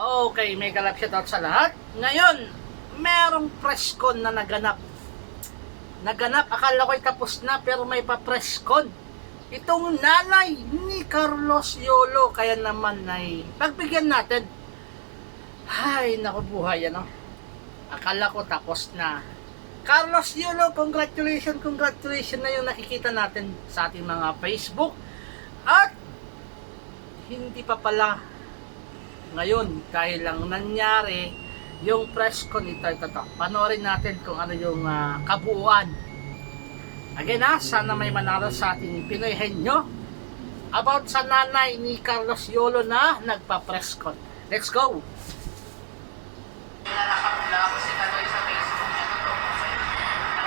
Okay, may kalap shoutout sa lahat. Ngayon, merong press con na naganap. Akala ko'y tapos na pero may pa-press con. Itong nanay ni Carlos Yolo, kaya naman ay pagbigyan natin. Ay, naku buhay, ano? Akala ko tapos na. Carlos Yolo, congratulations na yung nakikita natin sa ating mga Facebook. At hindi pa pala ngayon, dahil lang nangyari yung press con ito. Panoorin natin kung ano yung kabuuan. Again sana may manalo sa ating Pinoy Henyo about sa nanay ni Carlos Yolo na nagpa-press con. Let's go!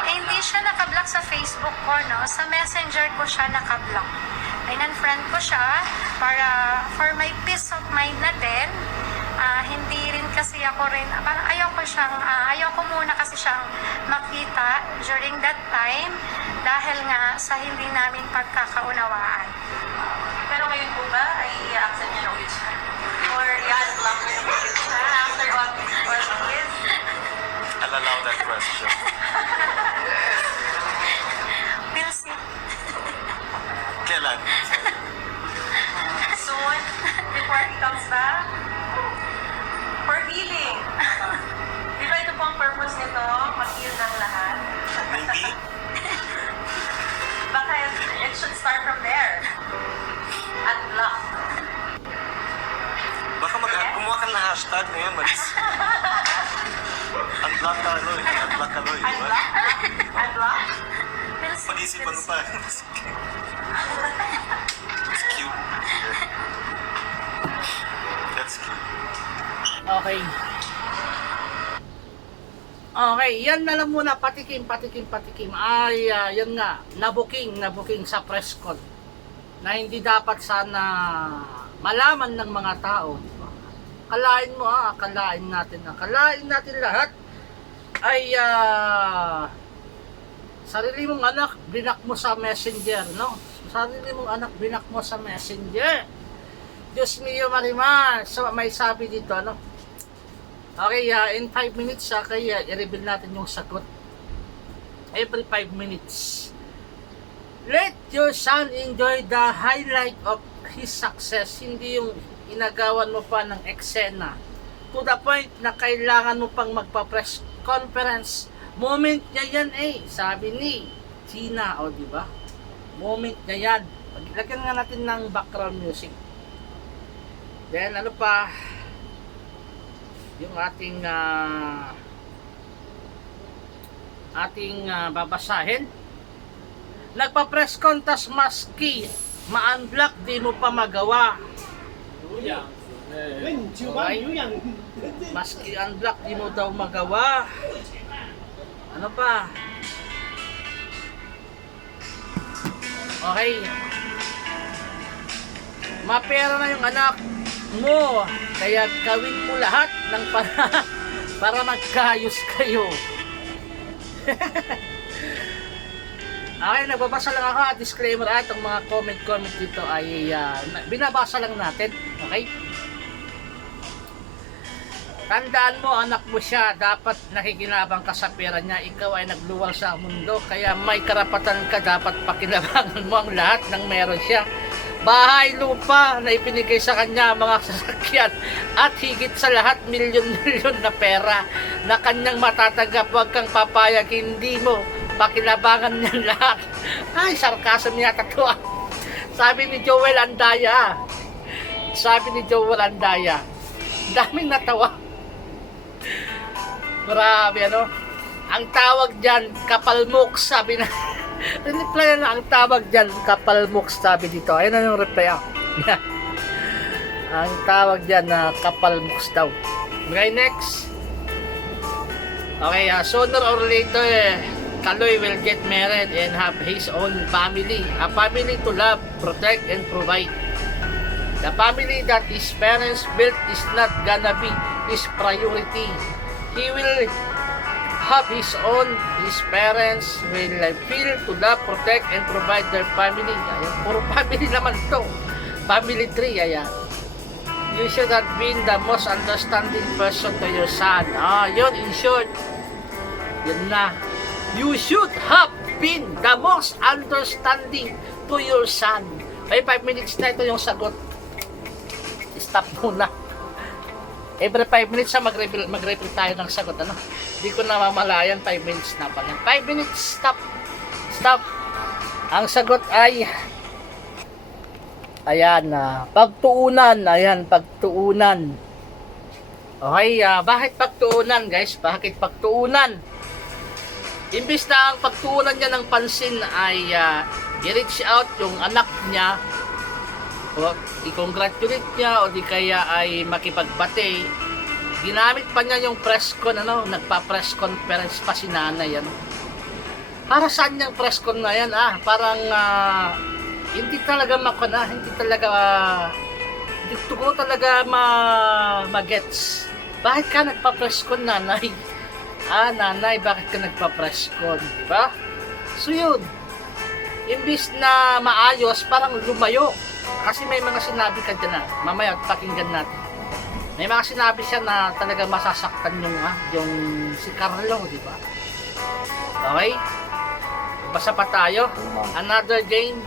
Hindi siya nakablock sa Facebook ko, no? Sa Messenger ko siya nakablock. Ay, unfriend ko siya para for my peace of mind na din. Hindi rin kasi ako rin, parang ayoko muna kasi siyang makita during that time dahil nga sa hindi namin pagkakaunawaan. Pero ngayon po ba ay i-accept niya na ulit siya? Or i-unblock niya na ulit siya after what is? I'll allow that question. We'll see. Kailan? Soon, before he comes back? For healing. Di ba ito po ang purpose nito? Mag-heal ng lahat? Maybe? Baka it should start from there. Unblock. Baka gumawa ka ng hashtag na yan, Maris. Unblock Kaloy. Unblock Kaloy, di ba? Unblock? Unblock? We'll see. Pag-isipan mo pa. It's cute. That's cute. Okay. Okay, yan na lang muna, patikim. Ay, yan nga, nabuking sa press con. Na hindi dapat sana malaman ng mga tao. Akalain mo akalain natin lahat ay sarili mong anak binak mo sa messenger, no? Sarili mong anak binak mo sa messenger. Diyos mio Marimar, so may sabi dito, ano? Okay, in 5 minutes, kaya i-reveal natin yung sagot. Every 5 minutes. Let your son enjoy the highlight of his success. Hindi yung inagawan mo pa ng eksena. To the point na kailangan mo pang magpa-press conference. Moment niya yan sabi ni Gina, di ba? Moment niya yan. Lagyan nga natin ng background music. Then ano pa? Yung ating babasahin. Nagpa-press contest maski ma-unblock di mo pa magawa. Okay. Maski unblock di mo daw magawa. Ano pa? Okay. Mapera na yung anak mo, kaya gawin mo lahat ng para magkaayos kayo. Okay, nagbabasa lang ako at disclaimer itong mga comment dito ay binabasa lang natin, okay? Tandaan mo, anak mo siya, dapat nakikinabang ka sa pera niya, ikaw ay nagluwal sa mundo, kaya may karapatan ka, dapat pakinabangan mo ang lahat ng meron siya. Bahay, lupa na ipinigay sa kanya, mga sasakyan, at higit sa lahat, milyon-milyon na pera na kanyang matatanggap. Huwag kang papayag, hindi mo pakinabangan niya lahat. Ay, sarcasm yata to. Sabi ni Joel Andaya. Daming natawa. Grabe, ano? Ang tawag dyan, kapalmok, sabi na. Reply na ang tawag dyan, kapalmok, sabi dito. Ayun na yung reply. Ang tawag dyan na kapalmok daw. Okay, next. Okay, sooner or later, Kaloy will get married and have his own family. A family to love, protect, and provide. The family that his parents built is not gonna be his priority. He will have his own. His parents will feel to love, protect, and provide their family. Ayan, puro family naman to. Family tree, ayan. You should have been the most understanding person to your son. Yun, in short. Yun na. You should have been the most understanding to your son. Ay, 5 minutes na ito yung sagot. Stop muna. Every 5 minutes mag-repeat tayo ng sagot. Ano? Hindi ko namamalayan, 5 minutes na pala. 5 minutes, stop. Stop. Ang sagot ay ayan, pagtuunan. Ayan, pagtuunan. Okay, bakit pagtuunan, guys? Bakit pagtuunan? Imbis na ang pagtuunan niya ng pansin ay i-reach out yung anak niya o i-congratulate niya o di kaya ay makipagbate, ginamit pa niya yung press con, nagpa-press conference pa si nanay, Para saan yung press con na yan, parang hindi talaga hindi ko talaga magets. Bakit ka nagpa-press con, nanay? Nanay, bakit ka nagpa-press con? Diba? So yun, imbis na maayos, parang lumayo. Kasi may mga sinabi ka dyan mamaya pakinggan natin. May mga sinabi siya na talaga masasaktan yung si Carlo, diba? Okay? Basa pa tayo. Another game.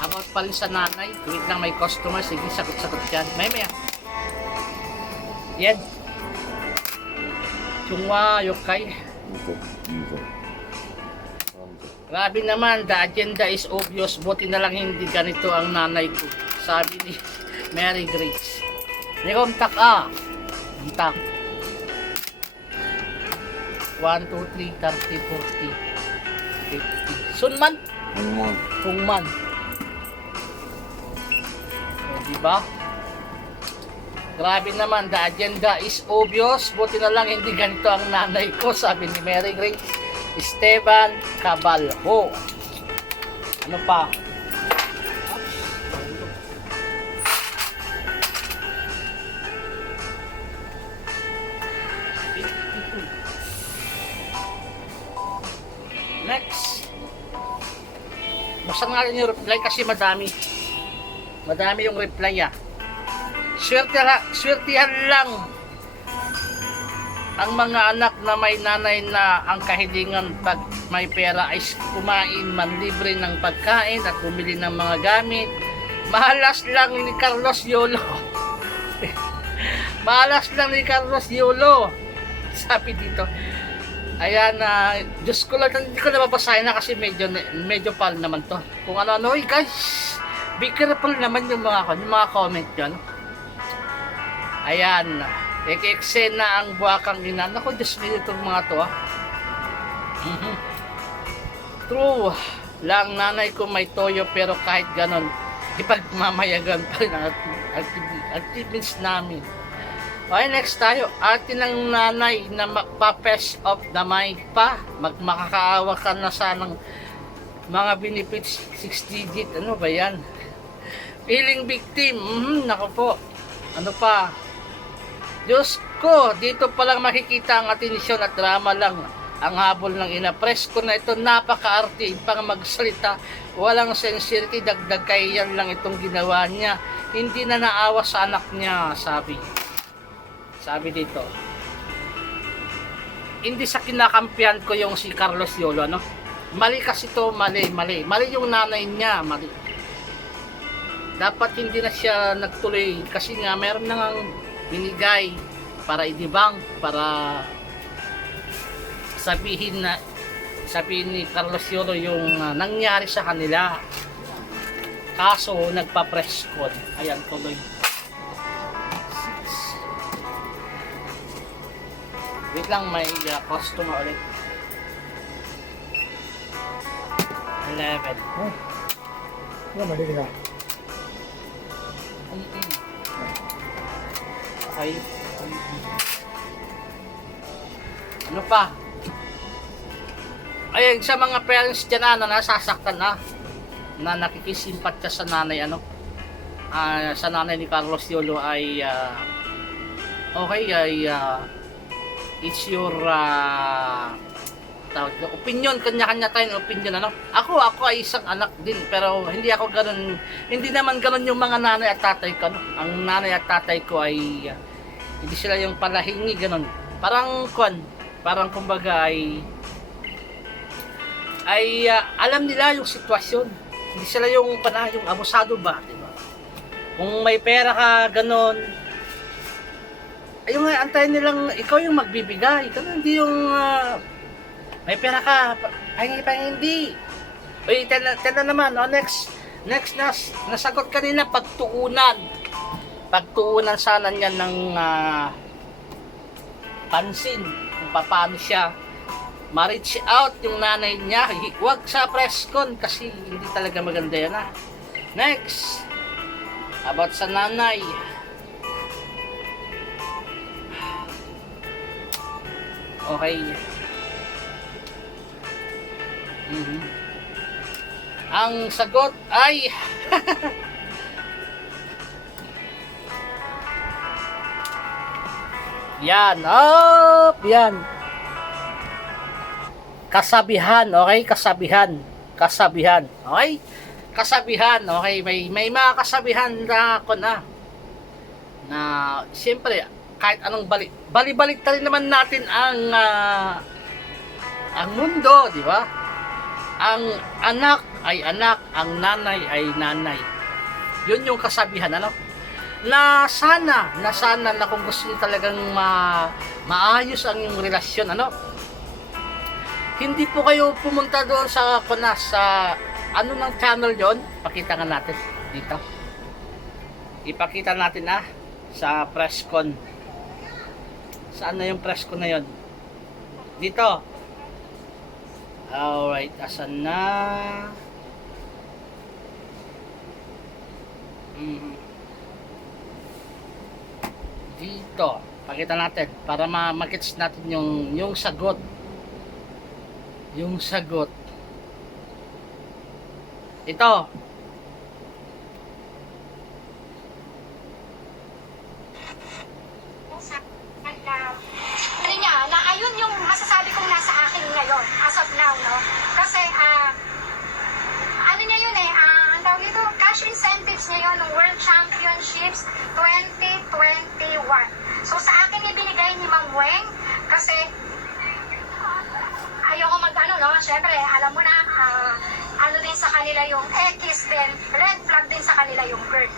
About pa rin sa nanay. Wait lang, may customer. Sige, sagot-sagot yan. Maya. Yan. Chungwa, yokai. Grabe naman, the agenda is obvious. Buti na lang hindi ganito ang nanay ko. Sabi ni Mary Grace. Nikom tak tak. 1, 2, 3, 30, 40, 50. Sunman? Tungman. Diba? Grabe naman, the agenda is obvious. Buti na lang hindi ganito ang nanay ko, sabi ni Mary Grace. Esteban Cabalho. Ano pa? Next. Buksan natin yung reply kasi madami. Madami yung reply Swertihan lang ang mga anak na may nanay na ang kahilingan pag may pera ay kumain man libre ng pagkain at bumili ng mga gamit. Mahalas lang ni Carlos Yolo. Mahalas lang ni Carlos Yolo. Sabi dito. Ayan, Diyos ko lang, hindi ko na mabasahin na kasi medyo pal naman to. Kung ano, guys, be careful naman yung mga comment yun. Ayan, eksena ang buwakang ina. Naku, Diyos mo itong mga to, True lang, nanay ko may toyo pero kahit ganon, ipagmamayagan pa rin ang activities namin. Okay, next tayo. Atin ng nanay na magpa-pest of the mind pa. Makakaawa ka na sanang mga benefits 6 digit. Ano ba yan? Feeling victim. Naku po. Ano pa? Diyos ko, dito palang makikita ang atensyon at drama lang. Ang habol ng ina. Press ko na ito, napaka-arte pang magsalita. Walang sincerity, dagdag kahiyan lang itong ginawa niya. Hindi na naawa sa anak niya, sabi dito. Hindi sa kinakampihan ko yung si Carlos Yolo, Mali kasi to, mali yung nanay niya, mali. Dapat hindi na siya nagtuloy kasi nga meron nang binigay para idibang, para sabihin ni Carlos Yolo yung nangyari sa kanila. Kaso nagpa-press con. Ayan, tuloy. Wait lang, may customer ulit. 11. Oh. Ano mali ka? Okay. Ano pa? Ayun, sa mga parents dyan na nasasaktan na nakikisimpatya sa nanay, sa nanay ni Carlos Yolo ay it's your tawag ko, opinion, kanya-kanya tayong opinion, ano. Ako ay isang anak din, pero hindi ako ganun, hindi naman ganun yung mga nanay at tatay ko, ano. Ang nanay at tatay ko ay hindi sila yung palahingi, ganun. Parang kumbaga ay alam nila yung sitwasyon. Hindi sila yung abusado ba, di ba? Kung may pera ka, ganun, ayun nga, antayin nilang ikaw yung magbibigay. Ganun, hindi yung may pera ka, pahingi, hindi. Uy, tena naman, next nasagot kanina, pagtuunan sana niya ng pansin kung paano siya ma-reach out yung nanay niya. Huwag sa press con kasi hindi talaga maganda yan, ha. Next, about sa nanay. Okay. Ang sagot ay yan, yan. Kasabihan, okay? Kasabihan, okay? Kasabihan, okay? May mga kasabihan na ako na siyempre, kahit anong balik rin naman natin ang mundo, di ba? Ang anak ay anak, ang nanay ay nanay. Yun yung kasabihan, ano? Na sana na kung gusto niyo talagang maayos ang yung relasyon, ano? Hindi po kayo pumunta doon sa ano ng channel yon? Pakita nga natin dito. Ipakita natin sa press con. Saan na yung press con na yon? Dito. Alright, asan na? Dito. Pakita natin para ma-gets natin yung sagot. Yung sagot. Ito. Na ayun yung masasabi kong nasa akin ngayon as of now, no? Kasi ano niya yun ang tawag dito, cash incentives niya yun ng World Championships 2021. So sa akin ibinigay ni Ma'am Weng kasi ayoko no? Syempre, alam mo na ano din sa kanila yung X din, red flag din sa kanila yung bird.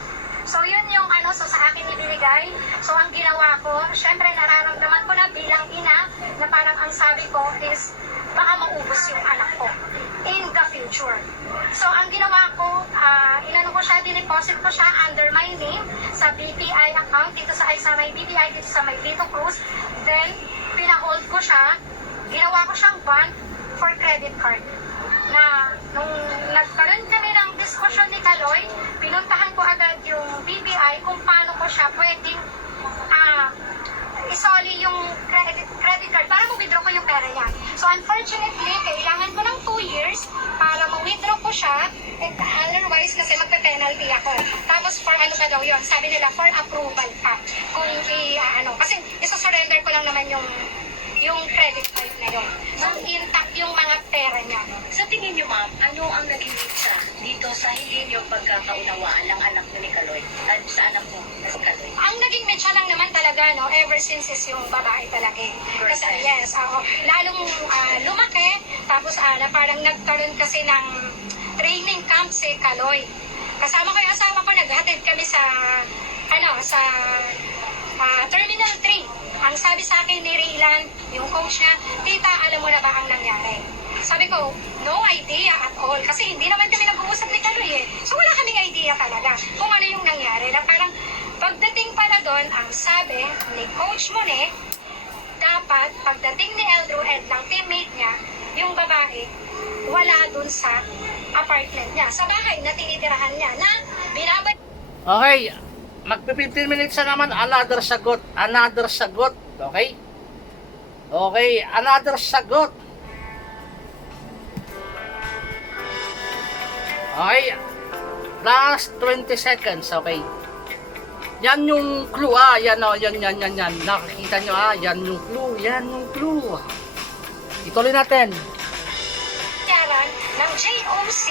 So yun yung so sa akin ibinigay. So ang ginawa ko, syempre nararamdaman ko na bilang ina na parang ang sabi ko is baka maubos yung anak ko in the future. So ang ginawa ko, inano ko siya, dineposit ko siya under my name sa BPI account dito sa may BPI dito sa may Vito Cruz. Then pinahold ko siya, ginawa ko siyang bank for credit card. Na nung nagkaroon kami ng diskusyon ni Kaloy, pinuntahan ko agad yung BPI kung paano ko siya pwedeng isoli yung credit card para ma-withdraw ko yung pera niya. So unfortunately, kailangan ko ng 2 years para ma-withdraw ko siya, and otherwise kasi magpe-penalty ako. Tapos for ano pa daw yun, sabi nila for approval pa. Kung kasi isa-surrender ko lang naman yung credit card na yun. So, intact yung mga pera niya. Sa tingin niyo, ma'am, ano ang naging mitsa dito sa hindi niyo pagkakaunawaan ng anak niyo ni Kaloy? At sa anak mo na si Kaloy? Ang naging mitsa lang naman talaga, no, ever since is yung babae talaga. Kasi, yes, lalong lumaki, tapos na parang nagkaroon kasi ng training camp si Kaloy. Kasama ko yung asawa ko, naghatid kami sa Terminal 3. Ang sabi sa akin ni Raylan, yung coach niya, tita, alam mo na ba ang nangyari? Sabi ko, no idea at all. Kasi hindi naman kami nag-uusap ni Kaloy So wala kaming idea talaga kung ano yung nangyari. Na parang pagdating pala doon, ang sabi ni Coach Monet, dapat pagdating ni Eldrew Ed ng teammate niya, yung babae, wala doon sa apartment niya. Sa bahay na tinitirahan niya na binabay. Okay. Magpi-15 minutes na naman, another sagot, okay? Okay, another sagot. Okay, last 20 seconds, okay? Yan yung clue, yan, yan, nakikita nyo, yan yung clue, Ituloy natin. bayaran ng JOC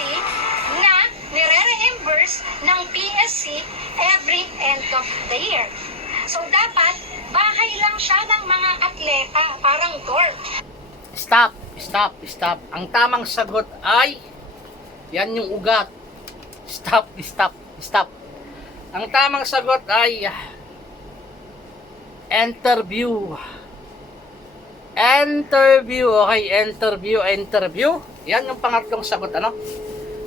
na nire-reimburse ng PSC every end of the year. So dapat bahay lang siya ng mga atleta, parang dorm. Stop, stop, stop. Ang tamang sagot ay yan yung ugat. Stop, stop, stop. Ang tamang sagot ay interview. Interview, okay, interview. Yan yung pangatlong sagot, ano?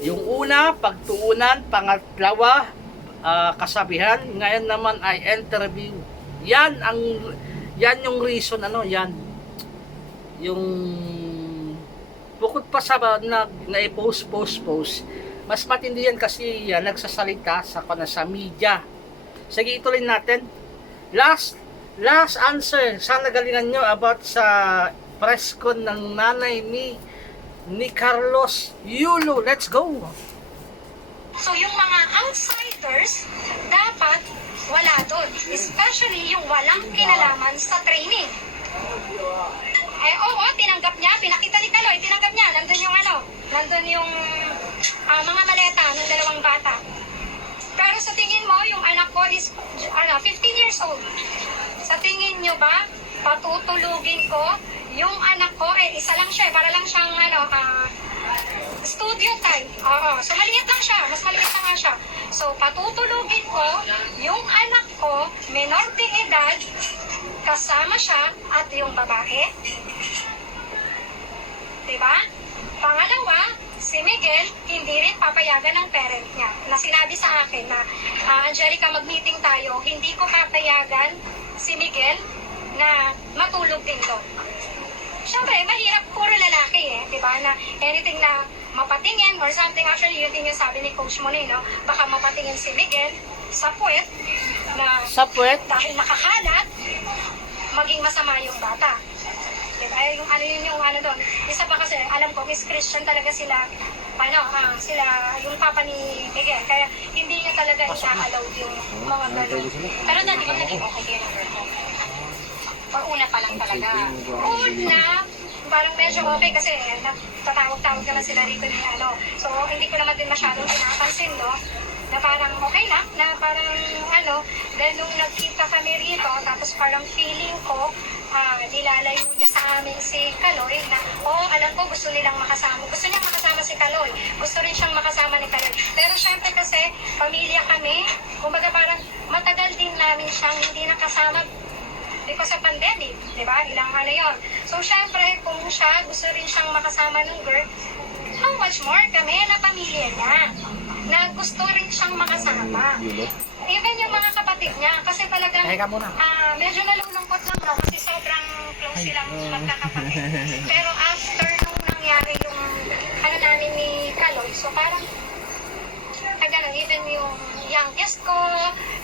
Yung una, pagtuunan, pangalawa, kasabihan, ngayon naman ay interview. Yan yung reason, ano, yan. Yung bukod pa sa na-post, mas matindi yan kasi yan, nagsasalita sa media. Sige, ituloy natin. Last answer, sana galingan nyo about sa press con ng nanay ni Carlos Yulo. Let's go! So yung mga outsiders, dapat wala doon. Especially yung walang kinalaman sa training. Eh, oo, tinanggap niya, pinakita ni Kaloy, tinanggap niya, nandun yung mga maleta ng dalawang bata. Pero sa tingin mo, yung anak ko is 15 years old. Sa tingin nyo ba, patutulugin ko yung anak ko, isa lang siya, para lang siyang studio type. Oo, so maliit lang siya, mas maliit lang nga siya. So patutulugin ko yung anak ko, menor de edad, kasama siya at yung babae. Diba? Pangalawa, si Miguel, hindi rin papayagan ng parent niya. Na sinabi sa akin na, Angelica, mag-meeting tayo, hindi ko papayagan si Miguel na matulog din doon. Siyempre, mahirap, puro lalaki diba? Na anything na mapatingin or something, actually yun din yung sabi ni Coach Monino, baka mapatingin si Miguel sa puwet na dahil nakakalat, maging masama yung bata. Diba? Yung doon. Isa pa kasi, alam ko, is Christian talaga sila, yung papa ni Miguel. Kaya hindi niya talaga i-allow yung mga gano'n. Pero dati ba naging okay kayo ng girlfriend? Or una pa lang talaga? Una, parang medyo okay kasi tatawag-tawag naman sila rito ni So, hindi ko naman din masyadong pinapansin, no? Na parang okay lang, na parang then nung nagkita kami rito, tapos parang feeling ko, nilalayo niya sa amin si Kaloy na, alam ko gusto nilang makasama. Gusto niyang makasama si Kaloy. Gusto rin siyang makasama ni Kaloy. Pero syempre kasi, pamilya kami, kumbaga parang matagal din namin siyang hindi nakasama because of pandemic, di ba? Ilang yon. So syempre, kung siya, gusto rin siyang makasama ng girl, how much more kami na pamilya niya na gusto rin siyang makasama. Even yung mga kapatid niya, kasi talagang medyo nalulungkot lang, no? Kasi sobrang close silang magkakapatid. Pero after nung nangyari yung namin ni Kaloy, so parang even yung youngest ko,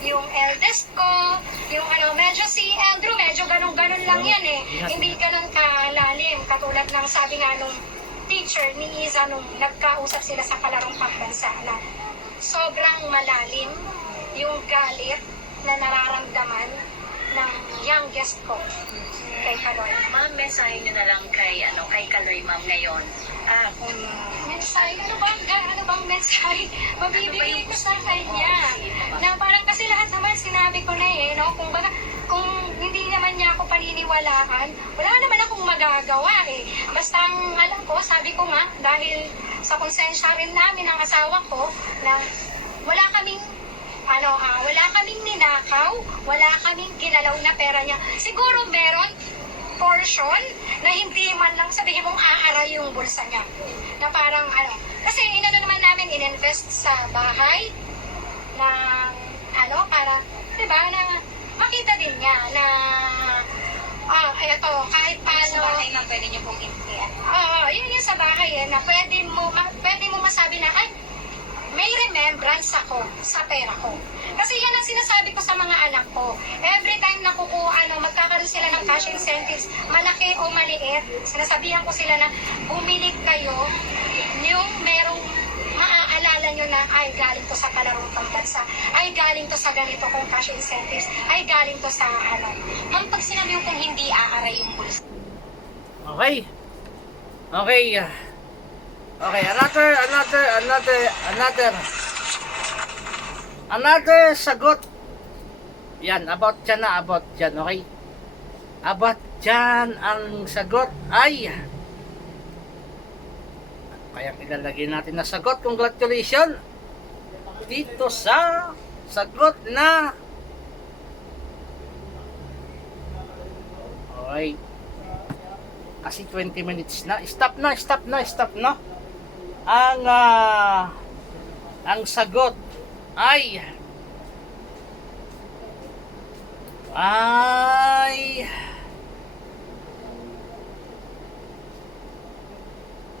yung eldest ko, yung medyo si Andrew, medyo ganun-ganun lang yan Hindi ganun kalalim, katulad ng sabi nga nung teacher ni Iza nung nagkausap sila sa palarong pambansa na sobrang malalim yung galit na nararamdaman ng youngest ko kay Kaloy. Ma'am, mensahe nyo na lang kay Kaloy, ma'am, ngayon. Kung Mensahe, ano bang mensahe mabibigay ko sa kanya? Na parang kasi lahat naman sinabi ko na no? Kung hindi naman niya ako paniniwalaan, wala naman akong magagawa Basta ang alam ko, sabi ko nga, dahil sa konsensya rin namin ng asawa ko, na wala kaming ninakaw, wala kaming ginalaw na pera niya. Siguro meron portion na hindi man lang sabihin mong aaray yung bulsa niya. Na parang kasi naman namin ininvest sa bahay na para, diba, na makita din niya na eto, kahit paano. sa bahay na pwede nyo pong Yun yung sa bahay na pwede mo masabi na, may remembrance ako sa pera ko. Kasi yan ang sinasabi ko sa mga anak ko. Every time na magkakaroon sila ng cash incentives, malaki o maliit, sinasabihan ko sila na bumili kayo yung merong maaalala nyo na ay galing to sa palarong pambansa, ay galing to sa ganito kong cash incentives, ay galing to sa Ma'am, pag sinabi yung kung hindi aaray yung bulsa, Okay. Okay. Okay, another sagot. Yan, about dyan, okay? About dyan, ang sagot ay, kaya ilalagay natin na sagot, congratulations, dito sa sagot na, okay, kasi 20 minutes na, stop na, ang sagot ay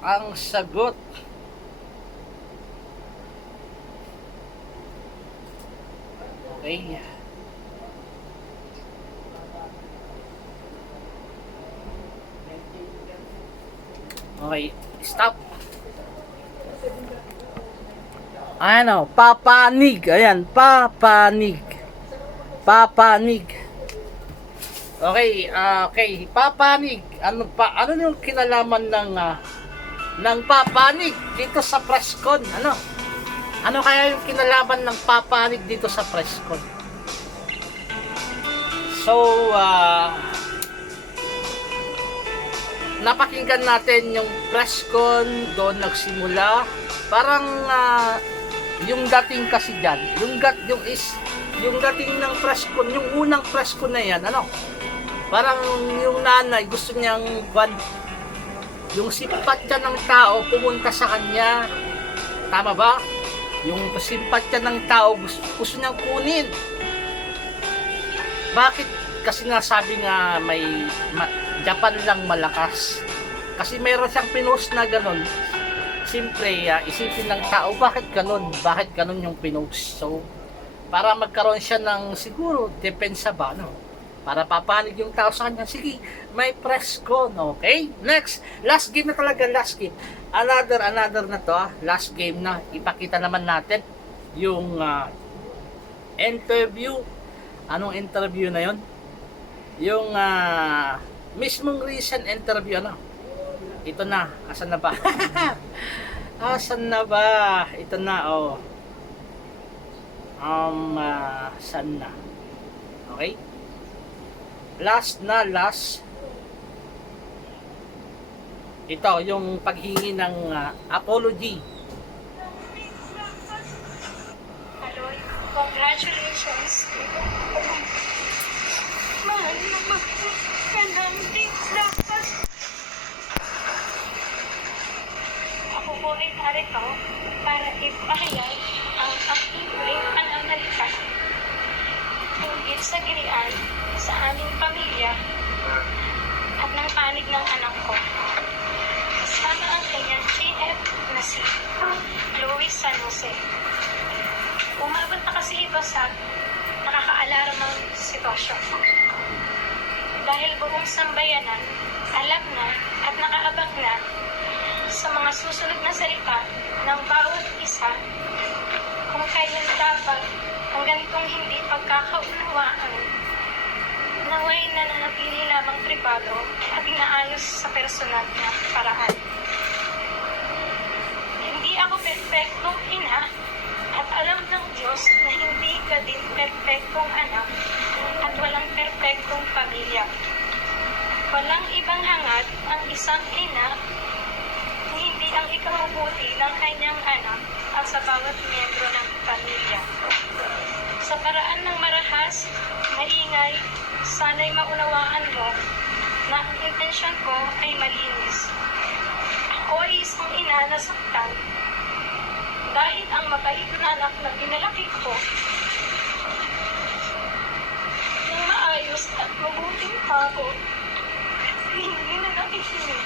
ang sagot okay okay stop ano papanig ayan papanig okay okay papanig ano yung kinalaman ng papanig dito sa presscon ano kaya yung kinalaman ng papanig dito sa presscon so napakinggan natin yung presscon doon nagsimula parang yung dating kasi dyan yung dating ng presscon yung unang presscon na yan parang yung nanay gusto niyang yung simpatya ng tao pumunta sa kanya tama ba? Yung simpatya ng tao gusto niyang kunin bakit? Kasi nga sabi nga Japan lang malakas kasi mayroon siyang pinost na ganun siyempre isipin ng tao bakit ganun yung pinost so para magkaroon siya ng siguro depensa ba para papanig yung tao sa kanya sige may presscon okay next last game na talaga another na to last game na ipakita naman natin yung interview anong interview na yon yung mismong recent interview ito na asan na ba ito na saan na okay last ito yung paghingi ng apology Kaloy, congratulations. Mahal na mahal ka namin lahat. Ako po ay narito para ipahayag ang aking huling pananalita tungkol sa girian sa aming pamilya at ng panig ng anak ko. Kasama ang kanyang GF na si Luis San Jose. Umabot na kasi ito sa nakakaalarmang sitwasyon. Dahil buong sambayanan, alam na at nakaabang na sa mga susunod na salita ng bawat isa kung kailan dapat ang ganitong hindi pagkakaunawaan naway na nanatili lamang pribado at inaayos sa personal na paraan. Hindi ako perfectong ina at alam ng Diyos na hindi ka din perfectong anak at walang perfectong pamilya. Walang ibang hangad ang isang ina hindi ang ikabubuti ng kanyang anak at sa bawat miyembro ng pamilya. Sa paraan ng marahas, maingay, sana'y maunawaan mo na ang intensyon ko ay malinis. Ako ay isang ina na saktan dahil ang mabait na anak na pinalaki ko yung maayos at mabuting tao hindi na nakikinig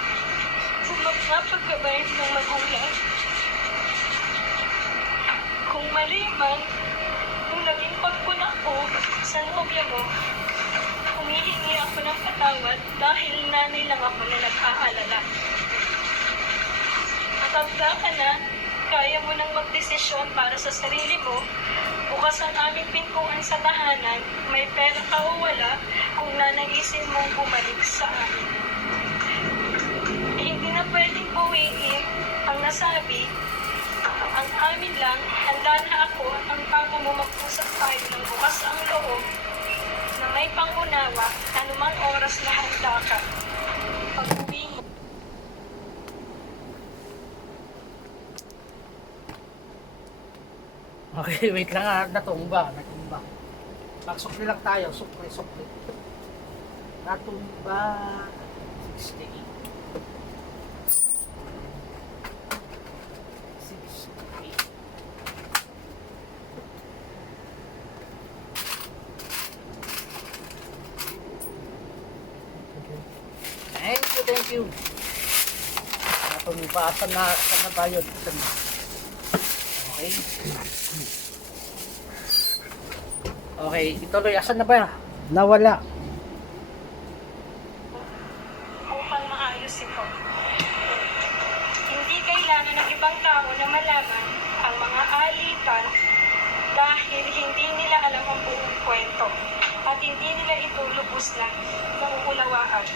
sa mga pagkabay ng magulang. Kung mali man kung naging pagpunak ko sa nobya mo, humihingi ako ng patawad dahil nanay lang ako na nag-aalala. Matanda ka na, kaya mo nang magdesisyon para sa sarili mo, bukas ang aming pintuan sa tahanan, may pera ka o wala, kung nanaisin mong bumalik sa amin. Hindi na pwedeng bawiin ang nasabi, ang amin lang, handa na ako ang papa mo mag-usap tayo ng bukas ang loob na may pangunawa anumang oras na handa ka. Pag-uwi mo, Okay, wait lang ha. Natumba. Magsukli lang tayo. Sukli. Natumba. 68. 68. Thank you. Natumba. Saan na tayo? Okay. Okay, ituloy. Asan na ba? Nawala. upang maayos ito. Hindi kailangan ng ibang tao na malaman ang mga alitan dahil hindi nila alam ang buong kwento at hindi nila ito lubos na nauunawaan.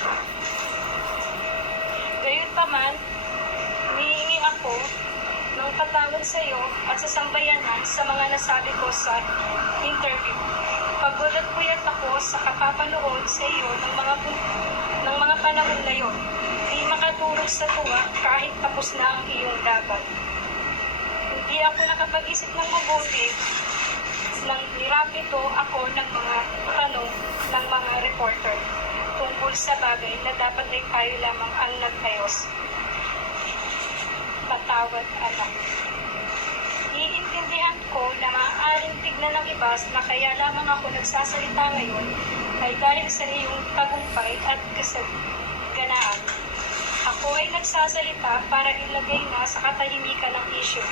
Gayunpaman, humihingi ako ng patawad sa iyo at sa sambayanan sa mga nasabi ko sa interview. Pagulat puyat ako sa kapapanood sa iyo ng mga panahon na yon. Di makatulog sa tuwa kahit tapos na ang iyong laban. Hindi ako nakapag-isip ng mabuti nang nirapito ako ng mga tanong ng mga reporter tungkol sa bagay na dapat ay tayo lamang ang nagayos. Patawad, anak. Iintindihan ko na maaaring tignan ng iba na kaya lamang ako nagsasalita ngayon ay dahil sa iyong tagumpay at kasaganaan. Ako ay nagsasalita para ilagay na sa katahimikan ng isyu.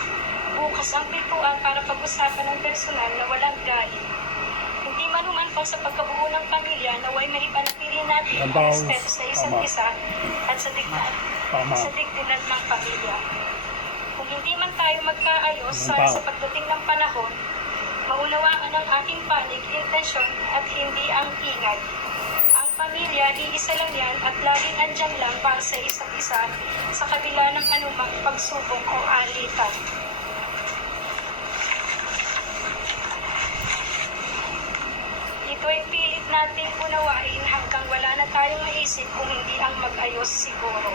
Bukas ang pintuan para pag-usapan ng personal na walang galing. Hindi manuman pa sa pagkabuo ng pamilya na way maipanatili natin ang respeto sa isa't isa at sa digdinan ng pamilya. Kung hindi man tayo magkaayos sana sa pagdating ng panahon, maunawaan ang aking panig, intensyon at hindi ang ingay. Ang pamilya, iisa lang yan at laging andyan lang para sa isa't isa sa kabila ng anumang pagsubok o alitan. Ito ay pilit natin unawain hanggang wala na tayong maisip kung hindi ang mag-ayos siguro.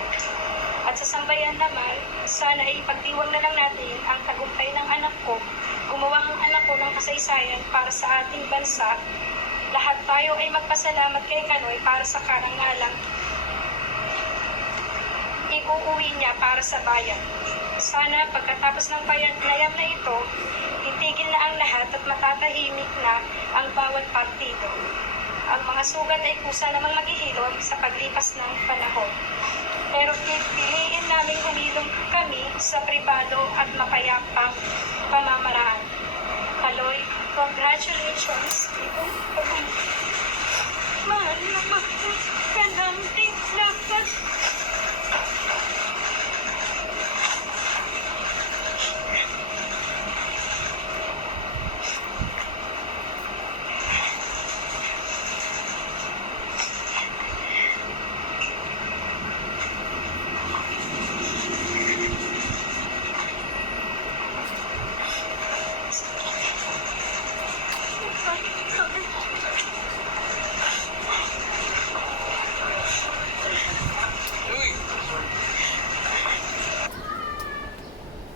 At sa sambayan naman, sana ay ipagdiwang na lang natin ang tagumpay ng anak ko, gumawa ang anak ko ng kasaysayan para sa ating bansa. Lahat tayo ay magpasalamat kay Kanoy para sa karangalang iuuwi niya para sa bayan. Sana pagkatapos ng panayam na ito, itigil na ang lahat at matatahimik na ang bawat partido. Ang mga sugat ay kusa namang maghihilom sa paglipas ng panahon. Pero pipiliin namin humilom kami sa pribado at mapayapang pamamaraan. Kaloy, congratulations. Mahal na mahal ka nating lahat.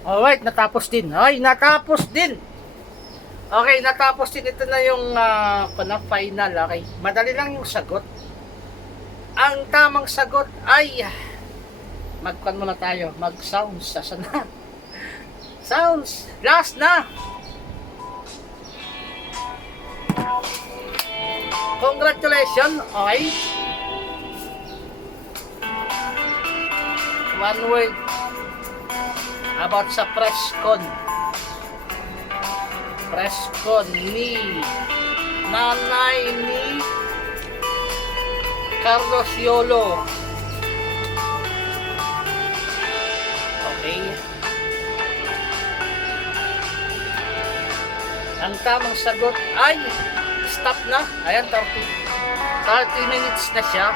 Alright, natapos din. Ay, natapos din. Okay, natapos din. Ito na yung final. Okay, madali lang yung sagot. Ang tamang sagot ay magpan muna tayo. Mag-sounds. Saan na? Sounds. Last na. Congratulations. Okay. One word about sa press-con ni nanay ni Carlos Yolo. Okay, ang tamang sagot ay stop na. Ayan, 30 minutes na siya.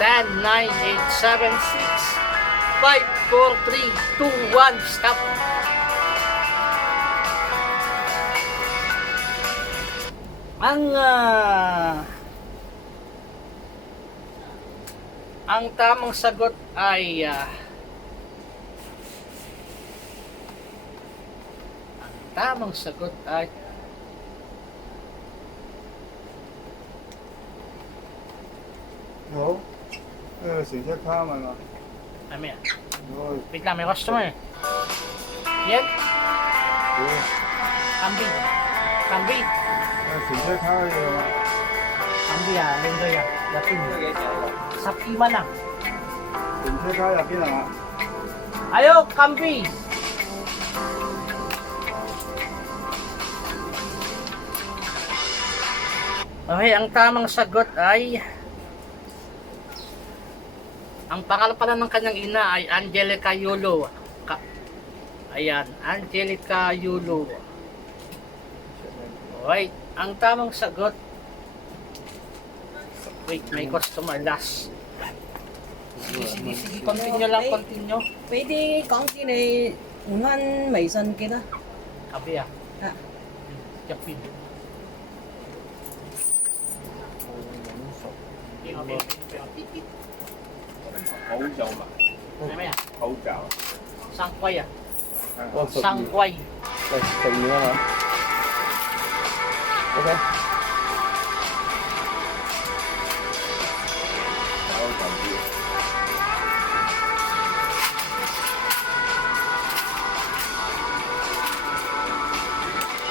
10, 9, 8, 7, 6 4, 3, 2, 1, stop. Ang tamang sagot ay No. 水先看完了。 ano yan? No. Wait lang, may customer. Yan, 对。 kambing. Kambing. 水先看完了吗？ Kambing ah, lendo yan. Dating. Sa pima lang. 水先看了，边啊？ Ayo, kambing. Okay, ang tamang sagot ay ang pangalan pala ng kanyang ina ay Angelica Yulo. Ayan, Angelica Yulo. Alright, ang tamang sagot. Wait, may customer last. Sige, continue lang, continue. 俾啲港紙你換翻微信記得。 Kabi ah. Ah. Japin. Ano yan? Sangkway ah. Sangkway. 喂，十二啊嘛。OK。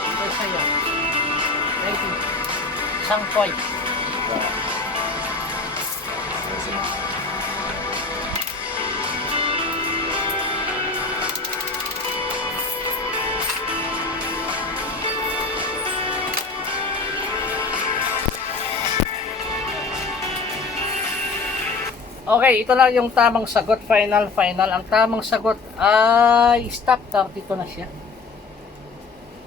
Ito sa'yo. Thank you. Sangkway. Okay, ito lang yung tamang sagot. Final. Ang tamang sagot ay stop. Dito na siya.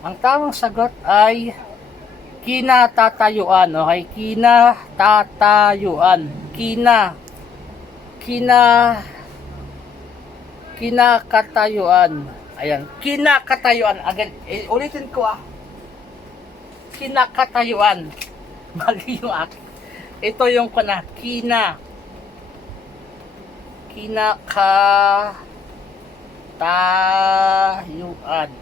Ang tamang sagot ay kinatatayuan. Okay, kinatatayuan. Kinakatayuan. Ayan, kinakatayuan. Again, ulitin ko ah. Kinakatayuan. Mali yung akin. Ito yung kinakatayuan.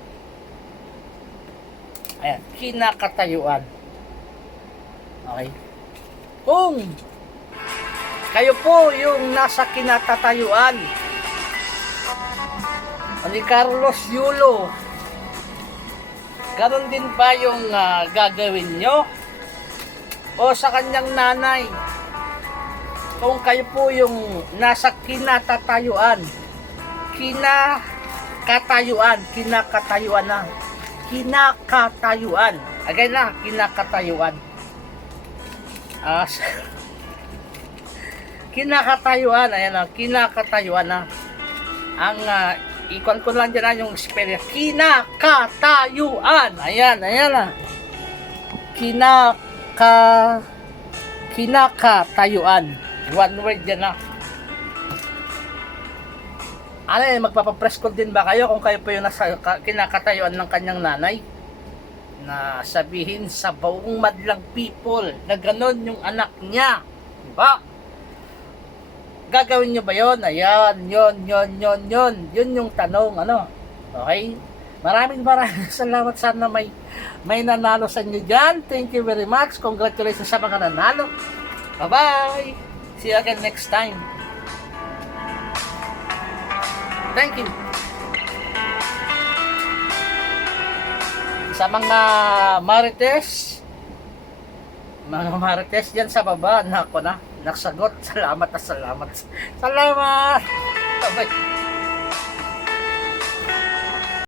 Ayan, kinakatayuan. Okay. Kung kayo po yung nasa kinatatayuan ni Carlos Yulo, ganon din ba yung gagawin nyo? O sa kanyang nanay? Kung kayo po yung nasa kinatatayuan, kinakatayuan na. Kinakatayuan. Again na, kinakatayuan. Kinakatayuan, ayan na, kinakatayuan na. Ang ikon ko lang dyan yung spell. Kinakatayuan. Ayan na. Kinakatayuan. One word dyan na. Ano yun, magpapapress call din ba kayo kung kayo po yung nasa kinakatayuan ng kanyang nanay? Na sabihin sa buong madlang people na ganon yung anak niya. Diba? Gagawin nyo ba yun? Ayan, yun. Yun yung tanong, ano? Okay? Maraming salamat. Sana may nanalo sa inyo dyan. Thank you very much. Congratulations sa mga nanalo. Bye-bye! See you again next time. Thank you. Sa mga marites yan sa baba, nako na, nagsagot. Salamat. Bye-bye.